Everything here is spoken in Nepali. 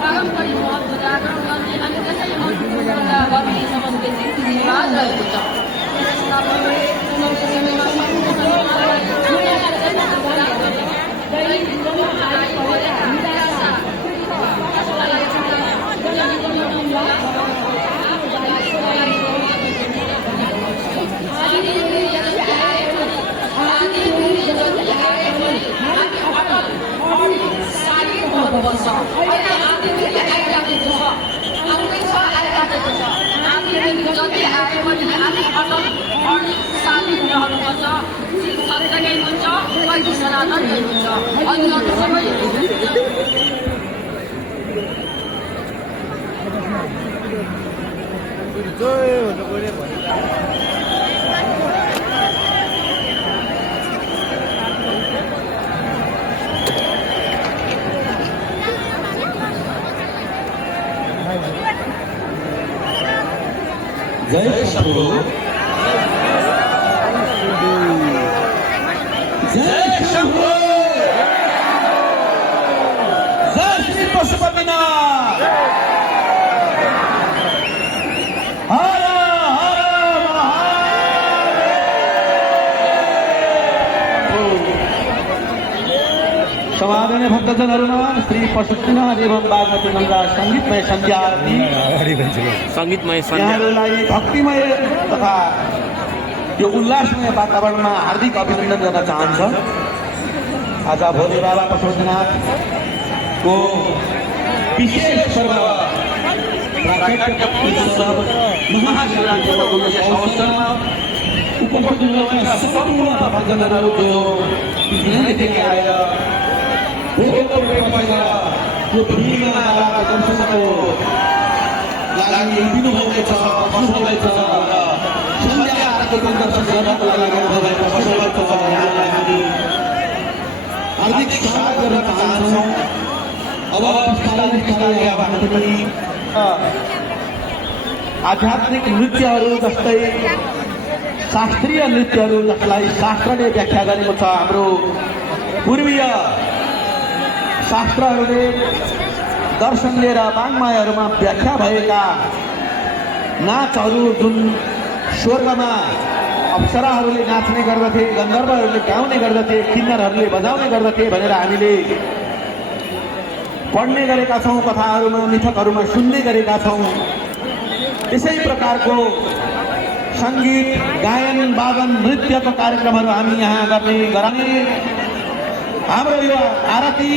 पारम्परिक महत्त्व जागरण गर्ने अनि त्यसै महत्त्वपूर्ण गर्ने समन्वय रिवाज रहेको छ। जति आए पनि हामी अटल साथी हुनुपर्छ, सँगसँगै हुन्छ, कहिले सनातन हुन्छ, अनि अरू सबै जय शंभो, जय शंभो, जय श्री पशुपतिनाथ, हर हर महादेव। समाधान भक्तजनहरूमा श्री पशुपतिनाथ एवं बागमती गंगा संगीतमय संध्या आरती संगीतमय यहाँहरूलाई भक्तिमय तथा यो उल्लासमय वातावरणमा हार्दिक अभिनन्दन गर्न चाहन्छ। आज भोले बाबा पशुपतिनाथको विशेष पर्व महाशिवरात्रिको अवसरमा उपस्थित भएका सम्पूर्ण भक्तजनहरू जो दिनैदेखि आएर यो भिडमा दर्शनको लागि दिनुभएको छ, बस्नुभएको छ र सन्ध्या आरतीको दर्शन गर्नको लागि आउनुभएको बस्नुभएको छ। यहाँलाई हामी हार्दिक स्वागत गर्न चाहन्छौँ। अब बिस्तारै अब हामी पनि आध्यात्मिक नृत्यहरू जस्तै शास्त्रीय नृत्यहरू जसलाई शास्त्रले व्याख्या गरेको छ, हाम्रो पूर्वीय शास्त्रहरूले दर्शन लिएर वाङ्मयहरूमा व्याख्या भएका नाचहरू जुन स्वर्गमा अप्सराहरूले नाच्ने गर्दथे, गन्धर्वहरूले गाउने गर्दथे, किन्नरहरूले बजाउने गर्दथे भनेर हामीले पढ्ने गरेका छौँ, कथाहरूमा मिथकहरूमा सुन्ने गरेका छौँ। यसै प्रकारको सङ्गीत, गायन, वादन, नृत्यको कार्यक्रमहरू हामी यहाँ गराउने हाम्रो यो आरती